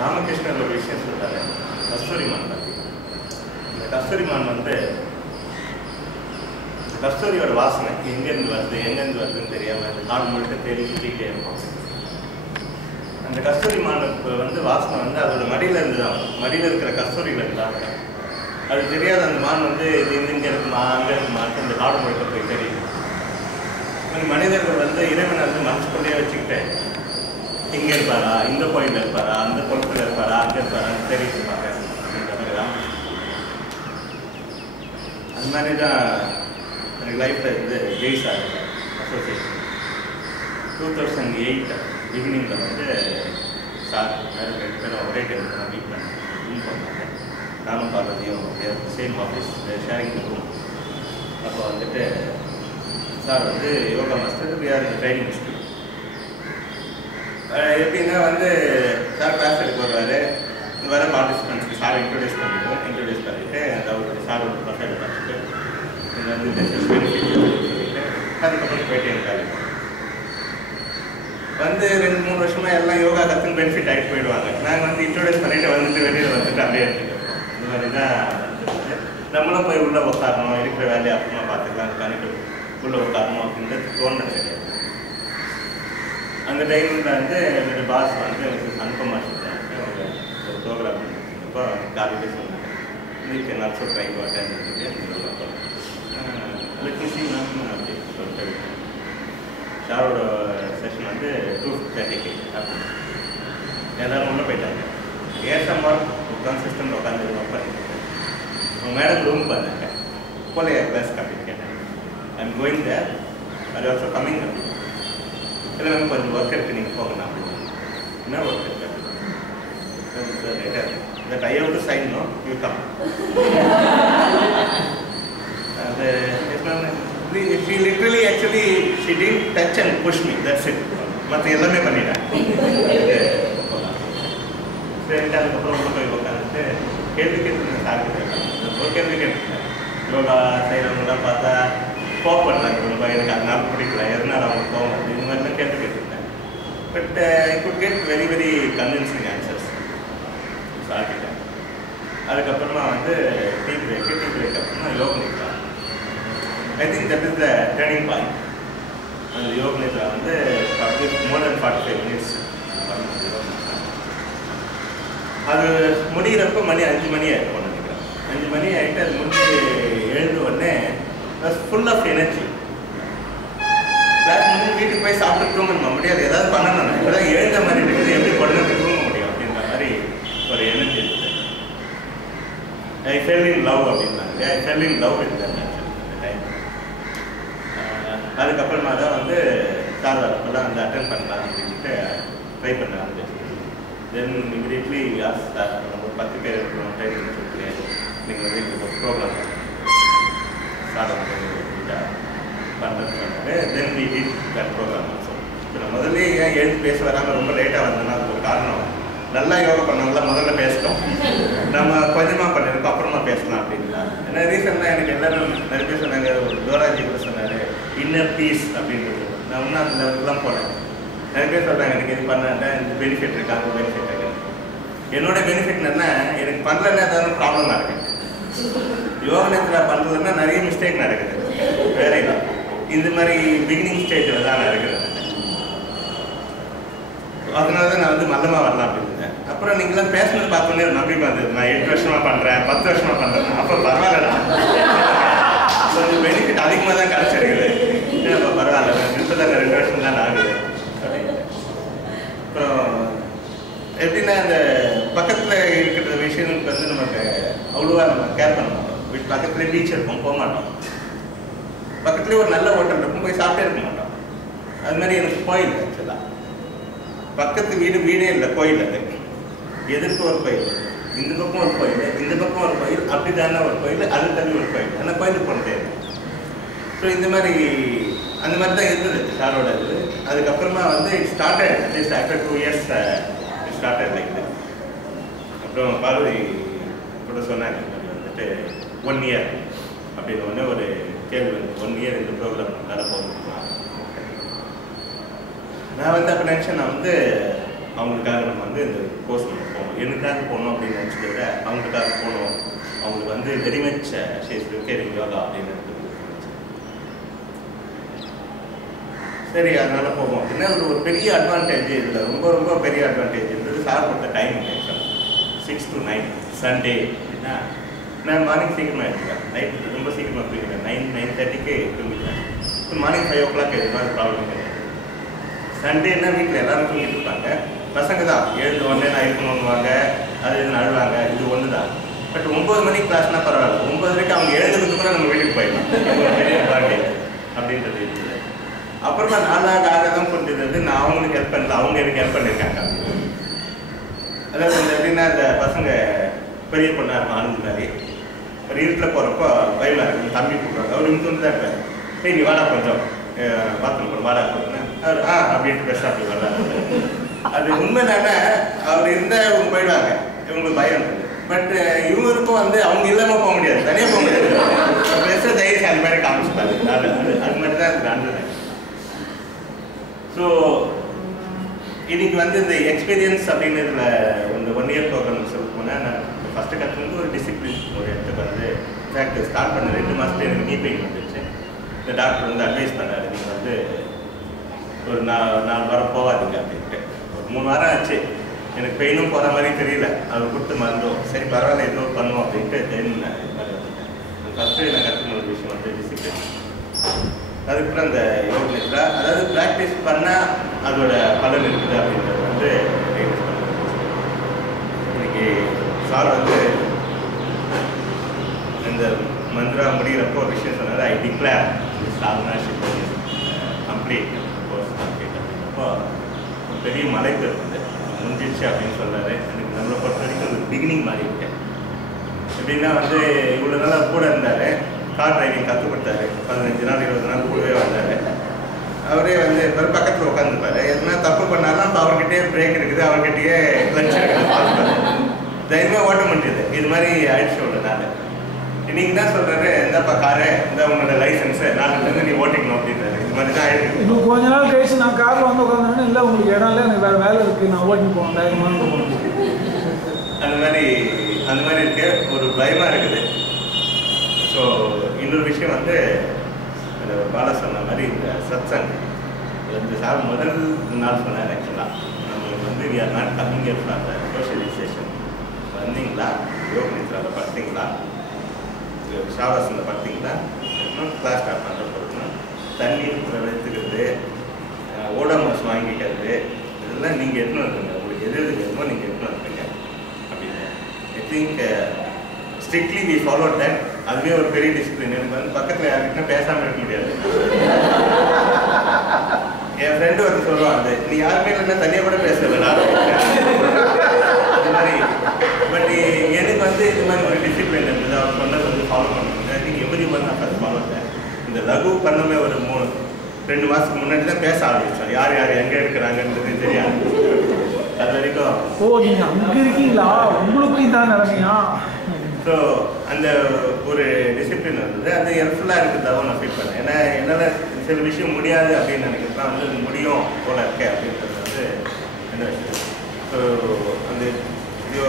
ராமகிருஷ்ணர் ஒரு விஷயம் சொல்றாரு கஸ்தூரிமான் பற்றி. இந்த கஸ்தூரிமான் வந்து கஸ்தூரியோட வாசனை எங்கேருந்து வருதுன்னு தெரியாமல் அந்த கால் முழுக்க தேடி சுற்றிக்கிட்டே இருப்போம். அந்த கஸ்தூரிமானுக்கு வந்து வாசனை வந்து அதோட மடியில் இருந்து தான், மடியில் இருக்கிற கஸ்தூரியில் இருந்தாங்க. அது தெரியாத அந்த மான் வந்து இது இங்கே இருக்குமா அங்கே இருக்குமான்ட்டு அந்த காடு முழுக்க போய் தெரியும். மனிதர்கள் வந்து இறைவனை வந்து மனசுக்குள்ளேயே வச்சுக்கிட்டு இங்கே இருப்பாரா, இந்த கோயிலில் இருப்பாரா, அந்த குளத்தில் இருப்பாரா, அங்கே இருப்பாரான்னு தெரிவித்து பார்க்க அப்படின்ற மாதிரி தான். அது மாதிரி தான் எனக்கு லைஃப்பில் இருந்து ஜெய்ஸ் ஆகுது அசோசியேஷன் 2008 பிகினிங்கில் வந்து சார் வேறு 2 பேரும் ஒரே டைம் நான் மீட் பண்ணாங்க. நானும் பார்வதியும் சேம் ஆஃபீஸ் ஷேரிங் ரூம். அப்போ வந்துட்டு சார் வந்து yoga master we are training institute. எப்படின்னா வந்து சார் கிளாஸ் எடுக்க வருவார், வர பார்ட்டிசிபெண்ட்ஸ்க்கு சார் இன்ட்ரடியூஸ் பண்ணிவிட்டு அவருடைய சாரோட ப்ரொஃபைலை பார்த்துட்டு இது வந்து பெனிஃபிட் சொல்லிட்டு அதுக்கப்புறம் போயிட்டு இருக்காரு. வந்து 2-3 வருஷமாக எல்லாம் யோகா கற்றுன்னு பெனிஃபிட் ஆகிட்டு போயிடுவாங்க. நாங்கள் வந்து இன்ட்ரோடியூஸ் பண்ணிவிட்டு வந்துட்டு வெளியில் வந்துட்டு அப்படியே எடுத்துக்கிறோம். இந்த மாதிரி தான் நம்மளும் போய் உள்ளே உட்காரணும், இருக்கிற வேலையை அப்புறமா பார்த்துக்கலாம், கணிட்டு உள்ளே உட்காரணும் அப்படின்றது தோணுது கிடையாது. அந்த டைமில் வந்து என்னோடய பாஸ் வந்து எனக்கு அனுப்பமா சொல்கிறாங்க ஒரு ப்ரோக்ராம் பண்ணிருக்கோ காலையிலே சொன்னாங்க இன்னைக்கு நாட்ஸோ ட்ரை வாட்டேன்னு எலக்ட்ரிசி மேம் அப்படி சொல்லிட்டு சாரோட செஷன் வந்து 2:30 அப்படின்னு எல்லோரும் உள்ளே போயிட்டாங்க. ஏசம்மா உட்காந்து சிஸ்டமில் உட்காந்து ஒர்க் பண்ணிட்டு அவங்க மேடம் ரூம் பார்த்தாங்க. போலையா கிளாஸ் அப்படின்னு கேட்டாங்க. ஐம் கோயிங் தேர் அது ஆல்சோ கம்மிங் அப்படி இல்லை மேம் கொஞ்சம் ஒர்க் இருக்குது நீங்கள் போகணும் அப்படின்னு. என்ன ஒர்க் இருக்கு that I have to sign, no? You come. She literally actually she didn't touch and push me. That's it. மற்ற எல்லாமே பண்ணிட்டேன். சரிட்டு அதுக்கப்புறம் உள்ள போய் உட்காந்துட்டு கேள்வி கேட்டு சாப்பிட்டு ஒரு கேள்வி கேட்டுருக்கேன். யோகா செய்கிறவங்களாம் பார்த்தா கோவப்படுறாங்க ரொம்ப, எனக்கு அதனால பிடிக்கல, எதனால அவங்க கோவம் வருது, இந்த மாதிரிலாம் கேள்வி கேட்டுருக்கேன். But I could get very very convincing answers சாப்பிட்டேன். அதுக்கப்புறமா வந்து டீ பிரேக் அப்புறமா Yoga Nidra. I think that is the turning point. அந்த யோக நித்ரா வந்து மோர் தென் 45 minutes. அது முடிகிறப்ப மணி 5 மணி ஆகிடும் நினைக்கிறேன். 5 மணி ஆகிட்டு அது முடிஞ்சு எழுந்த உடனே ஃபுல் ஆஃப் எனர்ஜி. கிளாஸ் முடிஞ்சு வீட்டுக்கு போய் சாப்பிட்டு தூங்கணுமா முடியாது, ஏதாவது பண்ணணும். இப்போ தான் எழுந்த மாதிரி இருக்குது, எப்படி படுத்து தூங்க முடியும் அப்படின்ற மாதிரி ஒரு எனர்ஜி இருக்குது. ஐ ஃபெல் இன் லவ் அப்படின்னாங்க. I fell in love with that அந்த டைம். அதுக்கப்புறமா தான் வந்து சார் வரப்பெல்லாம் வந்து அட்டென்ட் பண்ணலாம் அப்படின்ட்டு ட்ரை பண்ண ஆரம்பிச்சு. தென் இமீடியட்லி சார் நம்ம 10 பேர் இருக்கிறோம் ட்ரை பண்ணி சொல்லிட்டு நீங்கள் வந்து எங்களுக்கு ஒரு ப்ரோக்ராம் சார் வந்து பண்ணுறது சொன்னாங்க. Then we did that programme also. இப்போ நான் முதல்ல ஏன் எழுந்து பேச வராமல் ரொம்ப லேட்டாக வந்தேன்னா அதுக்கு ஒரு காரணம், நல்லா யோகா பண்ணவங்கள முதல்ல பேசிட்டோம், நம்ம கொஞ்சமாக பண்ணிருக்கோம் அப்புறமா பேசலாம் அப்படின்னா. ஏன்னா ரீசெண்டாக எனக்கு எல்லாரும் நிறைய பேர் சொன்னாங்க, தோராஜி கூட சொன்னார் இன்னர் பீஸ் அப்படின்றது. நான் இன்னும் அந்த லெவலுக்குலாம் போனேன். நிறைய பேர் சொல்கிறாங்க எனக்கு இது பண்ணாட்டேன், இந்த பெனிஃபிட் இருக்கு அந்த பெனிஃபிட் இருக்கு. என்னோட பெனிஃபிட் என்னன்னா எனக்கு பண்ணலன்னா ஏதாவது ப்ராப்ளம் நடக்குது. யோகா நேரத்தில் பண்ணுறதுன்னா நிறைய மிஸ்டேக் நடக்குது, வேற இல்லை. இந்த மாதிரி பிகினிங் ஸ்டேஜில் தான் நடக்குது. அதனால தான் நான் வந்து மல்லமாக வரலாம் அப்படின்னு இருந்தேன். அப்புறம் நீங்களாம் பேசுனது பார்த்தோன்னே நம்பிக்கை வந்தது. நான் 8 வருஷமாக பண்ணுறேன், 10 வருஷமாக பண்ணுறேன், அப்போ பரவாயில்லடா, கொஞ்சம் பெனிஃபிட் அதிகமாக தான் கிடச்சிருக்குது. அப்போ பரவாயில்ல, இப்போ தான் 2 வருஷம் தான் ஆகுது அப்படின்னு. அப்புறம் எப்படின்னா இந்த பக்கத்தில் இருக்கிற விஷயங்களுக்கு வந்து நமக்கு அவ்வளோவா நம்ம கேர் பண்ண மாட்டோம். வீட்டு பக்கத்துலேயே பீச் இருக்கும், போக மாட்டோம். பக்கத்துலேயே ஒரு நல்ல ஹோட்டல் இருக்கும், போய் சாப்பிட்டே இருக்க மாட்டோம். அது மாதிரி எனக்கு கோயில் ஆக்சுவலாக பக்கத்து வீடே இல்லை, கோயில் அது. எதிர்க்கு ஒரு கோயில், இந்த பக்கம் ஒரு கோயில், இந்த பக்கம் ஒரு கோயில், அப்படி தானே ஒரு கோயில், அது தள்ளி ஒரு கோயில். ஆனால் கோயிலுக்கு போனதே இல்லை. ஸோ இந்த மாதிரி அந்த மாதிரி தான் இருந்தது சாரோட இது. அதுக்கப்புறமா வந்து it started at least after 2 years it started like இது. அப்புறம் பார்வதி கூட சொன்னாங்க வந்துட்டு 1 year அப்படின்னு ஒன்று ஒரு கேள்வி வந்து 1 year இந்த ப்ரோக்ராம் நல்லா போக முடியுமா. நான் வந்து அப்போ நினச்சேன், நான் வந்து அவங்களுக்காக நம்ம வந்து இந்த கோர்ஸ் நம்ம போகணும். எனக்காக போகணும் அப்படின்னு நினச்சதை விட அவங்களுக்காக போகணும். அவங்களுக்கு வந்து வெரி மச் ஷேஸ் ப்ரிப்பேரிங் யோகா அப்படின்னு சரி அதனால போவோம். அப்படின்னா ஒரு பெரிய அட்வான்டேஜ் இதில் ரொம்ப ரொம்ப பெரிய அட்வான்டேஜ் இருந்தது சார் கொடுத்த டைமிங் ஆக்சுவலாக 6 to 9 சண்டே அப்படின்னா நான் மார்னிங் சீக்கிரமாக எடுத்துக்கிறேன். நைட்டு ரொம்ப சீக்கிரமாக தூங்கிடுவேன். 9:30க்கு தூங்கிடுவேன். இப்போ மார்னிங் 5 o'clock இது மாதிரி ப்ராப்ளம் கிடையாது. சண்டேன்னா வீட்டில் எல்லோரும் தூங்கிட்டு இருப்பாங்க. பசங்க தான் எழுந்து உடனே நான் இருக்கணும்னுவாங்க, அது இது அழுவாங்க, இது ஒன்று தான். பட் 9 மணிக்கு கிளாஸ்னால் பரவாயில்ல, 9 வரைக்கும் அவங்க எழுதுறதுக்கு கூட நம்ம வீட்டுக்கு போயிடலாம். பெரிய அட்வான்டேஜ் அப்படின்றது இருக்குது. அப்புறமா நாளாக தான் கொண்டு நான் அவங்களுக்கு ஹெல்ப் பண்ணல, அவங்க எனக்கு ஹெல்ப் பண்ணியிருக்காங்க. அதாவது இந்த எப்படின்னா இந்த பசங்க பெரிய பொண்ணாக இருக்கும் ஆனந்த் மாதிரி ஒரு இருட்டில் போகிறப்போ பயமாக இருக்குது. தம்பி கூப்பிட்றாங்க, அவர் இருந்து தான் இருப்பார். சரி நீ வாடா கொஞ்சம் பாத்ரூம் போகிற வாடா போட்டுனேன் அவர் அப்படின்ட்டு பெஸ்ட்டாக அப்படி வர்றாரு. அது உண்மை தானே, அவர் இருந்தால் இவங்க போயிடுவாங்க, இவங்களுக்கு பயம் இருக்குது. பட் இவங்களுக்கும் வந்து அவங்க இல்லாமல் போக முடியாது, தனியாக போக முடியாது. பெஸ்ட்டாக தைரியம் அந்த மாதிரி காமிச்சுப்பாரு. அது மாதிரி தான் இருக்குது அந்த. ஸோ இன்னைக்கு வந்து இந்த எக்ஸ்பீரியன்ஸ் அப்படின்னு இந்த 1 year ப்ரோக்ராம் சொல்ல போனால் நான் ஃபஸ்ட்டு கற்றுந்து ஒரு டிசிப்ளின் ஒரு இடத்துக்கு வந்து இன்ஃபேக்ட் ஸ்டார்ட் பண்ண 2 மாதத்துல எனக்கு நீ பெயின் வந்துச்சு. இந்த டாக்டர் வந்து அட்வைஸ் பண்ணார், நீங்கள் வந்து ஒரு 4 வாரம் போகாதீங்க அப்படின்ட்டு. ஒரு 3 வாரம் ஆச்சு, எனக்கு பெயினும் போகிற மாதிரி தெரியல. அவர் கொடுத்து மறந்தோம், சரி பரவாயில்ல ஏதோ பண்ணுவோம் அப்படின்ட்டு தென் இது மாதிரி வந்துட்டேன். ஃபஸ்ட்டு நான் கற்றுக்கிற ஒரு விஷயம் வந்து டிசிப்ளின். அதுக்கப்புறம் அந்த யோகா அதாவது ப்ராக்டிஸ் பண்ணால் அதோட பலன் இருக்குது அப்படின்றது வந்து இன்னைக்கு சார் வந்து இந்த மந்த்ரா முடிகிறப்போ ஒரு விஷயம் சொன்னார், ஐ டிக்ளேர் சாதனாஷிப் கம்ப்ளீட் கோர்ஸ் கம்ப்ளீட் அப்படின்றப்போ ஒரு பெரிய மலைப்பு இருக்குது முடிஞ்சிடுச்சு அப்படின்னு சொல்கிறாரு. எனக்கு நம்மளை பொறுத்த வரைக்கும் ஒரு பிகினிங் மாதிரி இருக்கேன். எப்படின்னா வந்து இவ்வளோ நாளாக கூட இருந்தார், கார் டிரைவிங் கற்றுக் கொடுத்தாரு. 15 நாள் 20 நாள் கூடவே வந்தார். அவரே வந்து ஒரு பக்கத்தில் உட்காந்துருப்பாரு. எதுனா தப்பு பண்ணாலும் இப்போ அவர்கிட்டயே பிரேக் இருக்குது, அவர்கிட்டயே கிளச் இருக்குது, பார்த்துப்பாரு. தைரியமாக ஓட்ட முடியுது. இது மாதிரி ஆயிடுச்சு ஒரு நாள். இன்னைக்கு தான் சொல்கிறாரு, இந்தாப்பா காரு, இந்த உங்களோட லைசன்ஸு நாளைக்கு நீ ஓட்டிக்கணும் அப்படின்றாரு. இது மாதிரி தான் ஆயிடுச்சு. இன்னும் கொஞ்ச நாள் கழிச்சு நான் காரில் வந்து உட்காந்துருந்தேன், இல்லை உங்களுக்கு இடம் இல்லை, எனக்கு வேறு வேலை இருக்குது, நான் ஓட்டின்னு போவேன் வேகமாக போகணும். அந்த மாதிரி இருக்க ஒரு பயமாக இருக்குது. ஸோ இன்னொரு விஷயம் வந்து பாலா சொன்ன மாதிரி இந்த சத்சங் இந்த சார் முதல் நாள் சொன்னார். ஆக்சுவலாக நம்மளுக்கு வந்து we are not coming here from the socialisation. வந்தீங்களா, யோக நித்ராவில் பார்த்தீங்களா, ஷாவாசனில் பார்த்தீங்களா, கிளாஸ் ஸ்டார்ட் பண்ணுற பொருட்கள் தண்ணீர் வைத்துக்கிறது, ஓடோமாஸ் வாங்கிக்கிறது, இதெல்லாம் நீங்கள் எடுத்துன்னு வந்துருங்க. உங்களுக்கு எது எது வேணுமோ நீங்கள் எடுத்துன்னு வந்துருங்க அப்படின்னு. I think strictly we follow that. அதுவே ஒரு பெரிய டிசிப்ளின். எனக்கு வந்து பக்கத்தில் யார்கிட்ட பேசாமல் இருக்க முடியாது. என் ஃப்ரெண்டு வந்து சொல்லுவாங்க, நீ யாருமே இல்லைன்னா தனியாக கூட பேசலடா இது மாதிரி. பட் எனக்கு வந்து இது மாதிரி ஒரு டிசிப்ளின் இருந்தது. அவர் சொன்னது வந்து ஃபாலோ பண்ணுறது. ஐ திங்க் எவ்ரி ஒன் நான் ஃபஸ்ட் ஃபாலோ பண்ணேன். இந்த லகு பண்ணமே ஒரு 2 மாதத்துக்கு முன்னாடி தான் பேச ஆரம்பிச்சோம். யார் யார் எங்கே இருக்கிறாங்கன்றது தெரியாது. அது வரைக்கும் நீங்கள் அங்கே இருக்கீங்களா, உங்களுக்கும் இதான் நிலைமையா? ஸோ அந்த ஒரு டிசிப்ளின் வந்தது. அது ஹெல்ப்ஃபுல்லாக இருக்குதாவும் நான் ஃபீல் பண்ணேன். ஏன்னா என்னால் சில விஷயம் முடியாது அப்படின்னு நினைக்கிறதுலாம் வந்து முடியும் போல இருக்கேன் அப்படின்றது வந்து என்ன விஷயம். ஸோ அந்த இது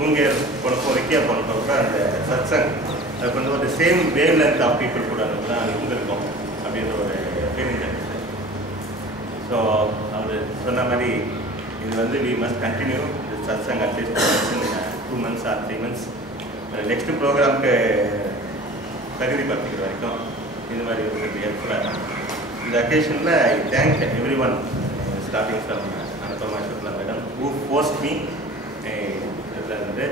மூங்கேர் போனப்போ ரெக்கியா போனப்போ கூட அந்த சத்சங் அது வந்து ஒரு same wavelength of people கூட தான் இருந்திருக்கும் அப்படின்ற ஒரு ஃபீலிங் இருந்துச்சு. ஸோ அவர் சொன்ன மாதிரி இது வந்து we must continue this satsang at least 2 months or 3 months. Next ப்ரோக்ராமுக்கு தகுதி படுத்திக்கிற வரைக்கும் இது மாதிரி ஒரு ஹெல்ப்ஃபுல்லாக இருக்கும். இந்த அக்கேஷனில் I thank everyone starting from Anupama Shukla madam who post me. இதில் வந்து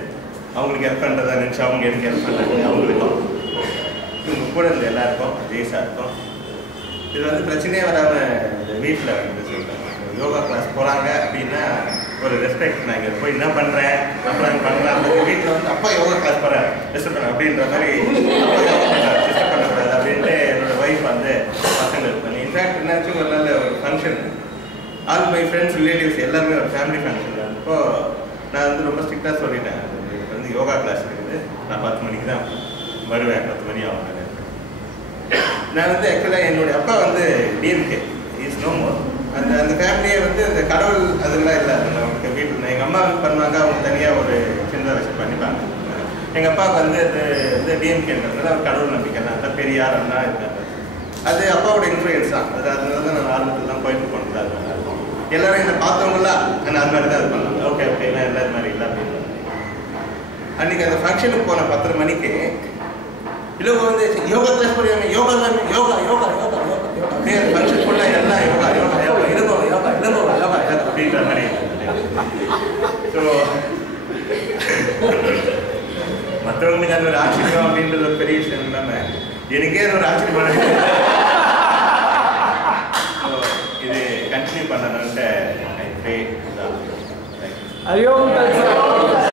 அவங்களுக்கு ஹெல்ப் பண்ணுறதா நினச்சி அவங்க எனக்கு ஹெல்ப் பண்ணாங்க. அவங்களுக்கும் இவங்க கூட இருந்த எல்லாருக்கும் ஜெய்ஸாக இருக்கும். இது வந்து பிரச்சனையே வராமல் இந்த வீட்டில் வந்து சொல்கிறாங்க, யோகா கிளாஸ் போகிறாங்க அப்படின்னா ஒரு ரெஸ்பெக்ட். நான் இங்கே போய் என்ன பண்ணுறேன், அப்புறம் பண்ணலாம். வீட்டில் வந்து அப்பா யோகா கிளாஸ் போகிறேன் டிஸ்டர்ப் பண்ண அப்படின்ற மாதிரி டிஸ்டர்ப் பண்ணக்கூடாது அப்படின்ட்டு என்னோடய ஒய்ஃப் வந்து பசங்க இருப்பாங்க. இன்ஃபேக்ட் என்னாச்சும் ஒரு நாள் ஒரு function, all my friends relatives எல்லாருமே ஒரு ஃபேமிலி ஃபங்க்ஷன். அப்போ நான் வந்து ரொம்ப ஸ்ட்ரிக்டாக சொல்லிட்டேன், எனக்கு வந்து யோகா கிளாஸ் இருக்குது, நான் 10 மணிக்கு தான் வருவேன், 10 மணி ஆகும். நான் வந்து ஆக்சுவலாக என்னுடைய அப்பா வந்து டிஎம்கே இஸ் நோ மோர். அந்த ஃபேமிலியை வந்து அந்த கடவுள் அதெல்லாம் இல்லை. அவங்களுக்கு வீட்டில் எங்கள் அம்மா பண்ணுவாங்க, அவங்க தனியாக ஒரு சின்ன வச்சு பண்ணிப்பாங்க. எங்கள் அப்பாவுக்கு வந்து இது டிஎம்கேன்றதுனால அவர் கடவுள் நம்பிக்கை தான், அதான் பெரியார் அண்ணா இருக்காங்க. அது அப்பாவோட இன்ஃப்ளூயன்ஸ் தான். அதனால தான் நான் ஆரம்பத்தில் தான் கோயிலுக்கு போனது. அதனால எல்லாரும் என்னை பார்த்தவங்களாம் நான் அது மாதிரி தான் இது பண்ணாங்க. ஓகே ஓகே நான் எல்லா மாதிரி இல்லை அப்படின்னு. அன்றைக்கி அந்த ஃபங்க்ஷனுக்கு போன 10:30 மணிக்கு இலவ வந்து யோகா கிளாஸ் போடுவாங்க, யோகா யோகா யோகா யோகா யோகா யோகா அப்படியே அந்த ஃபங்க்ஷன் ஃபுல்லாக எல்லாம் யோகா யோகா யோகா இலவ யோகா இலவ யோகா யோகா அப்படின்ற மாதிரி. ஸோ மற்றவங்களுக்கு அது ஒரு ஆச்சரியம் அப்படின்றது ஒரு பெரிய விஷயம் இல்லாமல் எனக்கே அது ஒரு ஆச்சரியமான இது கண்டினியூ பண்ணணுன்ட்டு ஐ ப்ரே. ஹரி ஓம்.